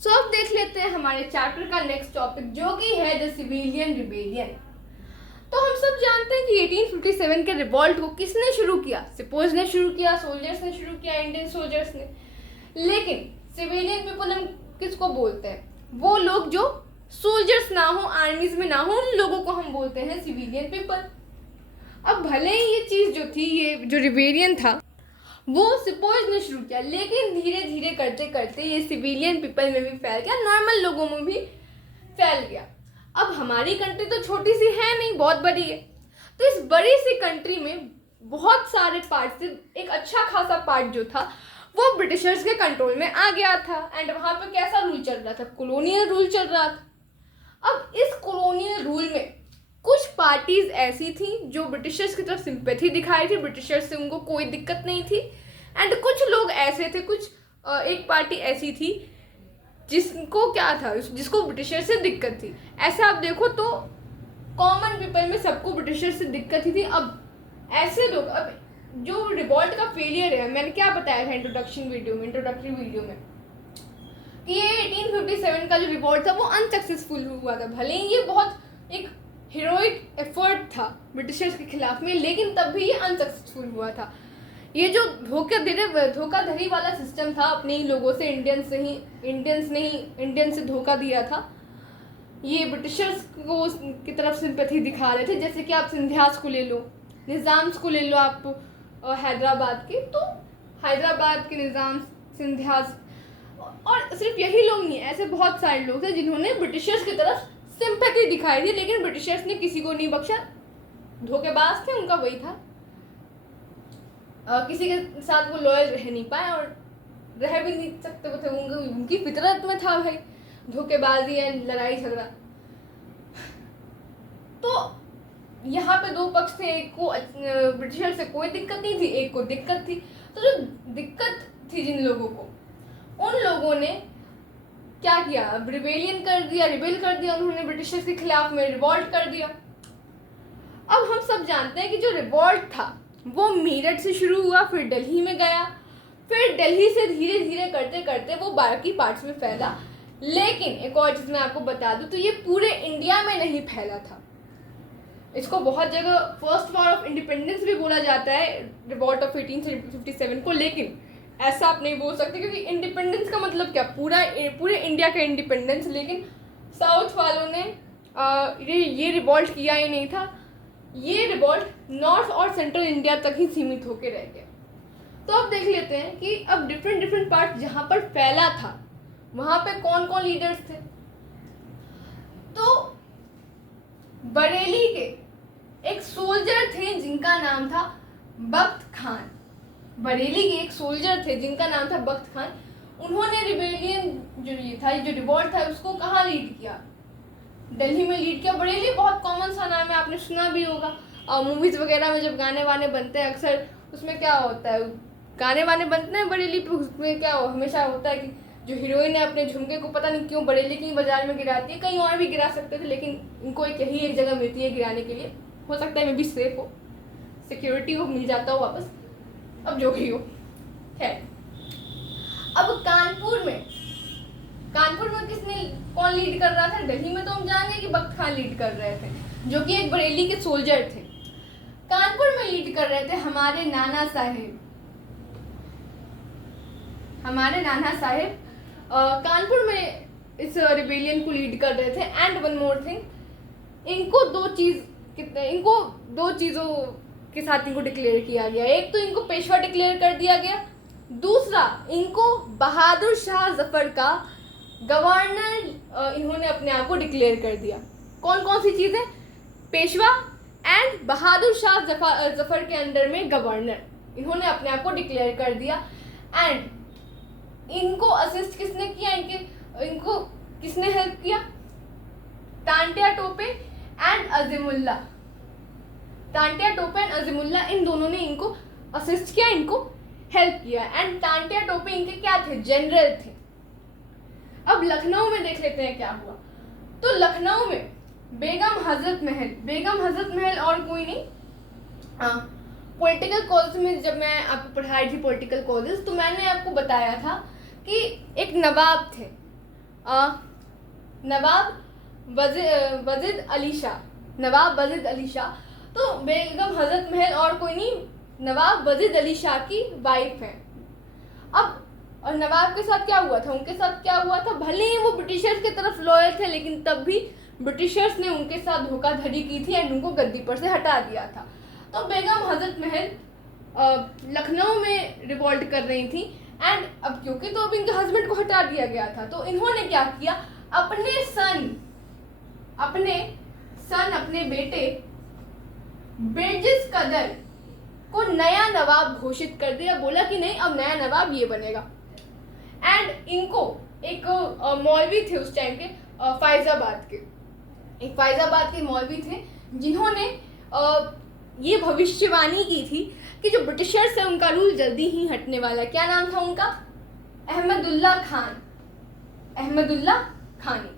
सो अब देख लेते हैं हमारे चैप्टर का नेक्स्ट टॉपिक, जो कि है द सिविलियन रिबेलियन। तो हम सब जानते हैं कि 1857 के रिवॉल्ट को किसने शुरू किया? सिपोज ने शुरू किया, सोल्जर्स ने शुरू किया, इंडियन सोल्जर्स ने। लेकिन सिविलियन पीपल हम किसको बोलते हैं? वो लोग जो सोल्जर्स ना हो, आर्मीज में ना हो, उन लोगों को हम बोलते हैं सिविलियन पीपल। अब भले ही ये चीज़ जो थी, ये जो रिबेलियन था, वो सिपोज ने शुरू किया, लेकिन धीरे धीरे करते करते ये सिविलियन पीपल में भी फैल गया, नॉर्मल लोगों में भी फैल गया। अब हमारी कंट्री तो छोटी सी है नहीं, बहुत बड़ी है। तो इस बड़ी सी कंट्री में बहुत सारे पार्ट से एक अच्छा खासा पार्ट जो था वो ब्रिटिशर्स के कंट्रोल में आ गया था। एंड वहाँ पे कैसा रूल चल रहा था? कॉलोनियल रूल चल रहा था। अब इस कॉलोनियल रूल में कुछ पार्टीज ऐसी थी जो ब्रिटिशर्स की तरफ सिंपैथी दिखाई थी, ब्रिटिशर्स से उनको कोई दिक्कत नहीं थी। एंड कुछ लोग ऐसे थे, एक पार्टी ऐसी थी जिसको क्या था, जिसको ब्रिटिशर्स से दिक्कत थी। ऐसा आप देखो तो कॉमन पीपल में सबको ब्रिटिशर्स से दिक्कत ही थी। अब ऐसे लोग, अब जो रिवॉल्ट का फेलियर है, मैंने क्या बताया था इंट्रोडक्टरी वीडियो में कि ये 1857 का जो रिवॉल्ट था वो अनसक्सेसफुल हुआ था। भले ही ये बहुत एक हीरोइक एफर्ट था ब्रिटिशर्स के खिलाफ में, लेकिन तब भी ये अनसक्सेसफुल हुआ था। ये जो धोखाधड़ी वाला सिस्टम था अपने ही लोगों से, इंडियंस से धोखा दिया था। ये ब्रिटिशर्स को की तरफ सिंपैथी दिखा रहे थे। जैसे कि आप सिंधियास को ले लो, निज़ाम्स को ले लो, आप हैदराबाद के, तो हैदराबाद के निज़ाम, सिंधियास, और सिर्फ यही लोग नहीं, ऐसे बहुत सारे लोग थे जिन्होंने ब्रिटिशर्स की तरफ सिंपैथी दिखाई थी, लेकिन ब्रिटिशर्स ने किसी को नहीं बख्शा। धोखेबाज थे, उनका वही था। किसी के साथ वो लॉयल रह नहीं पाए और रह भी नहीं सकते थे, उनकी फितरत में था भाई धोखेबाजी या लड़ाई झगड़ा। तो यहाँ पे दो पक्ष थे, एक को ब्रिटिशर से कोई दिक्कत नहीं थी, एक को दिक्कत थी। तो जो दिक्कत थी जिन लोगों को, उन लोगों ने क्या किया? रिबेल कर दिया उन्होंने, ब्रिटिशर्स के खिलाफ में रिवॉल्ट कर दिया। अब हम सब जानते हैं कि जो रिवॉल्ट था वो मीरठ से शुरू हुआ, फिर दिल्ली में गया, फिर दिल्ली से धीरे धीरे करते करते वो बाकी पार्ट्स में फैला। लेकिन एक और चीज़ मैं आपको बता दूं, तो ये पूरे इंडिया में नहीं फैला था। इसको बहुत जगह फर्स्ट वॉर ऑफ इंडिपेंडेंस भी बोला जाता है, रिवॉल्ट ऑफ 1857 को। लेकिन ऐसा आप नहीं बोल सकते, क्योंकि इंडिपेंडेंस का मतलब क्या? पूरे इंडिया का इंडिपेंडेंस। लेकिन साउथ वालों ने ये रिवॉल्ट किया ही नहीं था। ये रिवॉल्ट नॉर्थ और सेंट्रल इंडिया तक ही सीमित होकर रह गया। तो अब देख लेते हैं कि अब डिफरेंट पार्ट जहाँ पर फैला था वहाँ पे कौन कौन लीडर्स थे। तो बरेली के एक सोल्जर थे जिनका नाम था बख्त खान। बरेली के एक सोल्जर थे जिनका नाम था बख्त खान। उन्होंने रिबेलियन जो रिवॉल्ट था उसको कहाँ लीड किया? दिल्ली में लीड किया। बरेली बहुत कॉमन सा नाम है, आपने सुना भी होगा। मूवीज वगैरह में जब गाने वाने बनते हैं, अक्सर उसमें क्या होता है, गाने वाने बनते हैं बरेली पे, उसमें क्या हमेशा होता है कि जो हीरोइन है अपने झुमके को पता नहीं क्यों बरेली की बाजार में गिराती है। कहीं और भी गिरा सकते थे, लेकिन इनको एक जगह मिलती है गिराने के लिए। हो सकता है मे भी सेफ हो, सिक्योरिटी हो, मिल जाता हो वापस, अब जो भी हो। खैर, अब कानपुर में कौन लीड कर रहा था? दिल्ली में तो हम जानेंगे कि बख्त खान लीड कर रहे थे, जो कि एक बरेली के सोल्जर थे। कानपुर में लीड कर रहे थे हमारे नाना साहेब कानपुर में इस रिबेलियन को लीड कर रहे थे। एंड वन मोर थिंग, इनको दो चीज़ों के साथ इनको डिक्लेयर किया गया। एक तो इनको पेशवा डिक्लेयर कर दिया गया, दूसरा इनको बहादुर शाह जफर का गवर्नर इन्होंने अपने आप को डिक्लेयर कर दिया। कौन कौन सी चीज़ें? पेशवा एंड बहादुर शाह जफर के अंडर में गवर्नर, इन्होंने अपने आप को डिक्लेयर कर दिया। एंड इनको असिस्ट किसने किया? इनको किसने हेल्प किया? तांटिया टोपे एंड अजीमुल्ला, इन दोनों ने इनको असिस्ट किया, इनको हेल्प किया। एंड तांटिया टोपे इनके क्या थे? जनरल थे। अब लखनऊ में देख लेते हैं क्या हुआ। तो लखनऊ में बेगम हजरत महल और कोई नहीं, पॉलिटिकल कॉलेज में जब मैं आपको पढ़ाई थी पॉलिटिकल कॉलेज, तो मैंने आपको बताया था कि एक नवाब थे, नवाब वजीद अली शाह। तो बेगम हजरत महल और कोई नहीं, नवाब वजीद अली शाह की वाइफ है। अब और नवाब के साथ क्या हुआ था, उनके साथ क्या हुआ था, भले ही वो ब्रिटिशर्स की तरफ लॉयल थे, लेकिन तब भी ब्रिटिशर्स ने उनके साथ धोखाधड़ी की थी एंड उनको गद्दी पर से हटा दिया था। तो बेगम हजरत महल लखनऊ में रिवॉल्ट कर रही थी एंड अब क्योंकि तो अब इनके हस्बैंड को हटा दिया गया था, तो इन्होंने क्या किया, अपने बेटे बेजिस कदर को नया नवाब घोषित कर दिया। बोला कि नहीं, अब नया नवाब ये बनेगा। एंड इनको एक मौलवी थे उस टाइम के, फैजाबाद के मौलवी थे, जिन्होंने ये भविष्यवाणी की थी कि जो ब्रिटिशर्स है उनका रूल जल्दी ही हटने वाला है। क्या नाम था उनका, अहमदुल्ला खानी।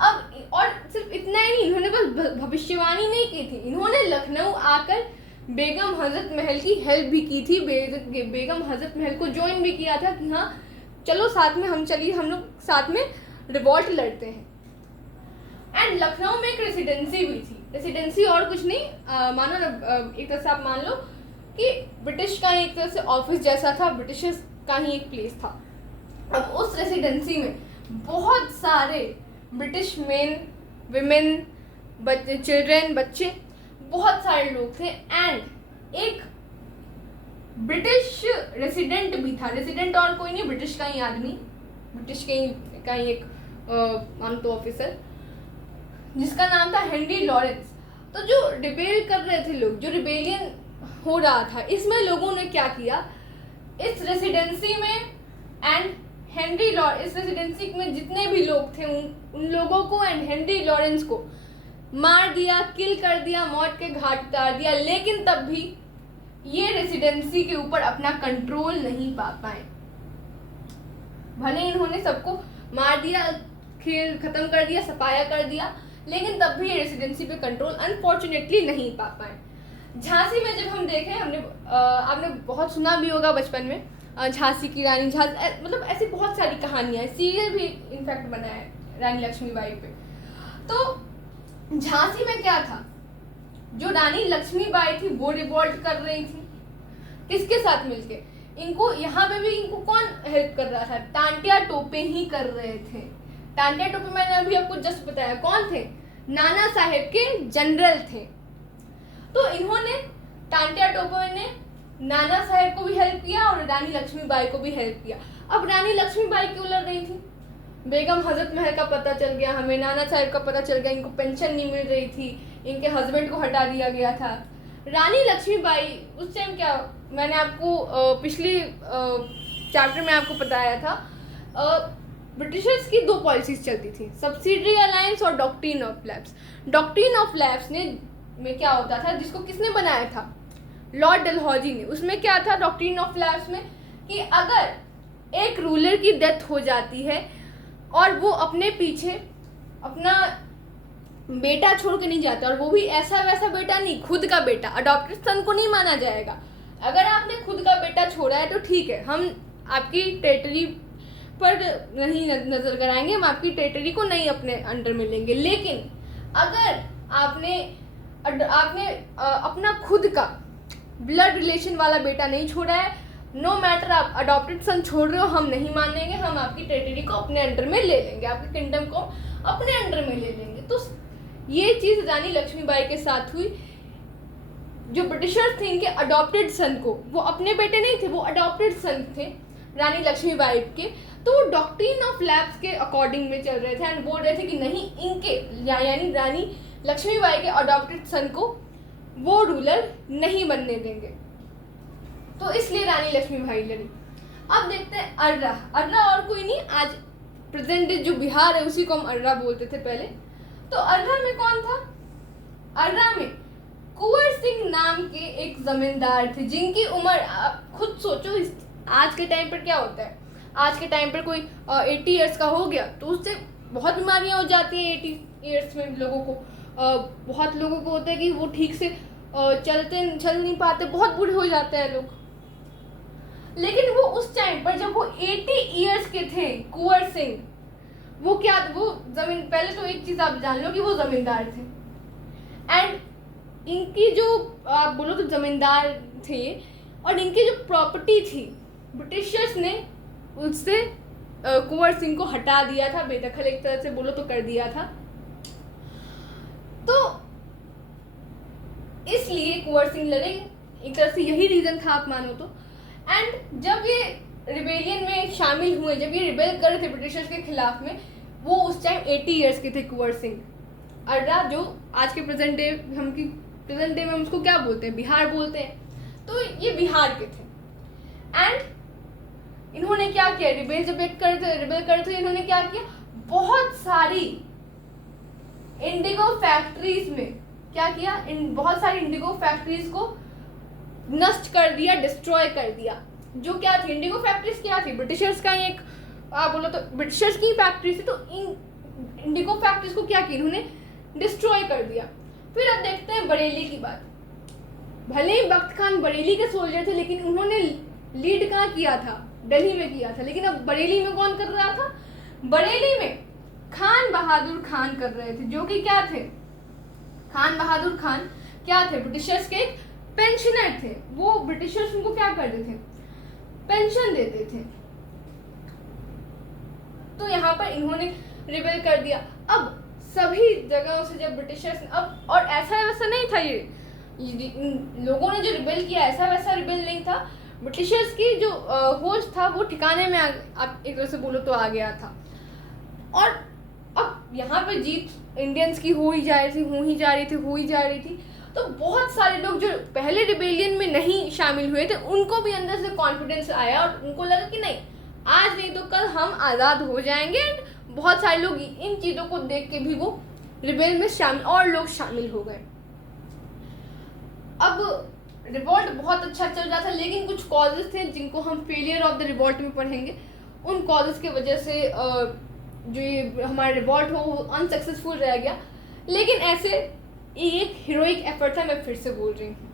अब और सिर्फ इतना ही नहीं, इन्होंने बस भविष्यवाणी नहीं की थी, इन्होंने लखनऊ आकर बेगम हजरत महल की हेल्प भी की थी। बेगम हजरत महल को ज्वाइन भी किया था कि हाँ चलो साथ में हम लोग साथ में रिवॉल्ट लड़ते हैं। एंड लखनऊ में एक रेसिडेंसी भी थी। रेसिडेंसी और कुछ नहीं, मानो एक तरह से आप मान लो कि ब्रिटिश का एक तरह से ऑफिस जैसा था, ब्रिटिशर्स का ही एक प्लेस था। अब उस रेसिडेंसी में बहुत सारे ब्रिटिश मेन, विमेन, चिल्ड्रेन, बच्चे, बहुत सारे लोग थे एंड एक ब्रिटिश रेसिडेंट भी था। रेसिडेंट और कोई नहीं, ब्रिटिश का ही आदमी, ब्रिटिश का ही एक मान तो ऑफिसर, जिसका नाम था हेनरी लॉरेंस। तो जो रिबेल कर रहे थे लोग, जो रिबेलियन हो रहा था, इसमें लोगों ने क्या किया, इस रेसिडेंसी में इस रेसिडेंसी में जितने भी लोग थे उन लोगों को एंड हेनरी लॉरेंस को मार दिया, किल कर दिया, मौत के घाट उतार दिया। लेकिन तब भी ये रेसिडेंसी के ऊपर अपना कंट्रोल नहीं पा पाए। भले इन्होंने सबको मार दिया, खेल खत्म कर दिया, सफाया कर दिया, लेकिन तब भी ये रेसिडेंसी पे कंट्रोल अनफॉर्चुनेटली नहीं पा पाए। झांसी में जब हम देखें, आपने बहुत सुना भी होगा बचपन में, झांसी की रानी, मतलब ऐसी बहुत सारी कहानियां, सीरियल भी इनफैक्ट बना है रानी लक्ष्मीबाई पे। तो झांसी में क्या था, जो रानी लक्ष्मीबाई थी वो रिवॉल्ट कर रही थी, किसके साथ मिलके, इनको यहाँ पे भी इनको कौन हेल्प कर रहा था, तांत्या टोपे ही कर रहे थे। तांत्या टोपे मैंने अभी आपको जस्ट बताया कौन थे, नाना साहेब के जनरल थे। तो इन्होंने, तांत्या टोपे ने नाना साहेब को भी हेल्प किया और रानी लक्ष्मीबाई को भी हेल्प किया। अब रानी लक्ष्मीबाई क्यों लड़ रही थी, बेगम हजरत महल का पता चल गया हमें, नाना साहेब का पता चल गया, इनको पेंशन नहीं मिल रही थी, इनके हस्बैंड को हटा दिया गया था। रानी लक्ष्मीबाई उस टाइम क्या, मैंने आपको पिछले चैप्टर में आपको बताया था, ब्रिटिशर्स की दो पॉलिसीज चलती थी, सब्सिडरी अलायंस और doctrine of lapse. Doctrine of lapse में क्या होता था, जिसको किसने बनाया था, लॉर्ड डलहौजी ने। उसमें क्या था डॉक्ट्रिन ऑफ लैप्स में, कि अगर एक रूलर की डेथ हो जाती है और वो अपने पीछे अपना बेटा छोड़ के नहीं जाता, और वो भी ऐसा वैसा बेटा नहीं, खुद का बेटा, अडॉप्टेड सन को नहीं माना जाएगा। अगर आपने खुद का बेटा छोड़ा है तो ठीक है, हम आपकी टेरिटरी पर नहीं नजर कराएंगे, हम आपकी टेरिटरी को नहीं अपने अंडर में लेंगे। लेकिन अगर आपने अपना खुद का ब्लड रिलेशन वाला बेटा नहीं छोड़ा है, नो मैटर आप अडॉप्टेड सन छोड़ रहे हो, हम नहीं मानेंगे, हम आपकी टेरिटरी को अपने अंडर में ले लेंगे, आपके किंगडम को अपने अंडर में ले लेंगे। तो ये चीज रानी लक्ष्मीबाई के साथ हुई। जो ब्रिटिशर्स थे, इनके अडॉप्टेड सन को, वो अपने बेटे नहीं थे, वो अडॉप्टेड सन थे रानी लक्ष्मीबाई के, तो वो डॉक्ट्रिन ऑफ लैप्स के अकॉर्डिंग में चल रहे थे एंड बोल रहे थे कि नहीं, इनके यानी रानी लक्ष्मीबाई के अडॉप्टेड सन को वो रूलर नहीं बनने देंगे। तो इसलिए रानी लक्ष्मीबाई लड़ी। अब देखते हैं अर्रा। अर्रा और कोई नहीं, आज प्रेजेंट डे जो बिहार है उसी को हम अर्रा बोलते थे पहले। तो अर्रा में कौन था, अर्रा में कुंवर सिंह नाम के एक जमींदार थे, जिनकी उम्र आप खुद सोचो, आज के टाइम पर क्या होता है, आज के टाइम पर कोई 80 ईयर्स का हो गया तो उससे बहुत बीमारियां हो जाती हैं। 80 ईयर्स में लोगों को बहुत लोगों को होता है कि वो ठीक से चल नहीं पाते, बहुत बूढ़े हो जाते हैं लोग। लेकिन वो उस टाइम पर जब वो 80 ईयर्स के थे कुंवर सिंह, वो क्या, वो जमीन, पहले तो एक चीज आप जान लो कि वो जमींदार थे, एंड इनकी जो आप बोलो तो जमींदार थे, और इनकी जो प्रॉपर्टी थी ब्रिटिशर्स ने उससे कुंवर सिंह को हटा दिया था, बेदखल एक तरह से बोलो तो कर दिया था। तो इसलिए कुंवर सिंह लड़े, एक तरह से यही रीजन था आप मानो तो। एंड जब ये रिबेलियन में शामिल हुए, जब ये रिबेल कर रहे थे ब्रिटिशर्स के खिलाफ में, वो उस टाइम 80 ईयर्स के थे कुंवर सिंह। अड्डा जो आज के प्रेजेंट डे में हम उसको क्या बोलते हैं, बिहार बोलते हैं, तो ये बिहार के थे। एंड इन्होंने क्या किया, रिबेल कर रहे थे, इन्होंने क्या किया, बहुत सारी इंडिगो फैक्ट्रीज में क्या किया, बहुत सारी इंडिगो फैक्ट्रीज को नष्ट कर दिया, डिस्ट्रॉय कर दिया। जो क्या थी, इंडिगो फैक्ट्रीज क्या थी, ब्रिटिशर्स का ही एक आप बोलो तो ब्रिटिशर्स की फैक्ट्री थी, तो इन इंडिगो फैक्ट्रीज को क्या किया, इन्होंने डिस्ट्रॉय कर दिया। फिर अब देखते हैं बरेली की बात। भले ही बख्त खान बरेली के सोल्जर थे, लेकिन उन्होंने लीड कहाँ किया था, दिल्ली में किया था। लेकिन अब बरेली में कौन कर रहा था, बरेली में खान बहादुर खान कर रहे थे, जो कि क्या थे, खान बहादुर खान क्या थे, ब्रिटिशर्स के एक पेंशनर थे। वो ब्रिटिशर्स उनको क्या करते थे, पेंशन देते थे। तो यहाँ पर इन्होंने रिबेल कर दिया। अब सभी जगहों से जब ब्रिटिशर्स, अब और ऐसा वैसा नहीं था, ये लोगों ने जो रिबेल किया ऐसा वैसा रिबेल नहीं था। ब्रिटिशर्स की जो होश था वो ठिकाने में आप एक तरह से बोलो तो आ गया था। और अब यहाँ पे जीत इंडियंस की हो ही जा रही थी। तो बहुत सारे लोग जो पहले रिबेलियन में नहीं शामिल हुए थे, उनको भी अंदर से कॉन्फिडेंस आया और उनको लगा कि नहीं, आज नहीं तो कल हम आज़ाद हो जाएंगे। एंड बहुत सारे लोग इन चीज़ों को देख के भी वो रिबेल में शामिल हो गए। अब रिवॉल्ट बहुत अच्छा चल रहा था, लेकिन कुछ कॉजेज थे जिनको हम फेलियर ऑफ द रिवॉल्ट में पढ़ेंगे। उन कॉजेज की वजह से जो ये हमारा रिवॉल्ट हो वो अनसक्सेसफुल रह गया। लेकिन ऐसे एक हीरोइक एफर्ट था, मैं फिर से बोल रही हूँ।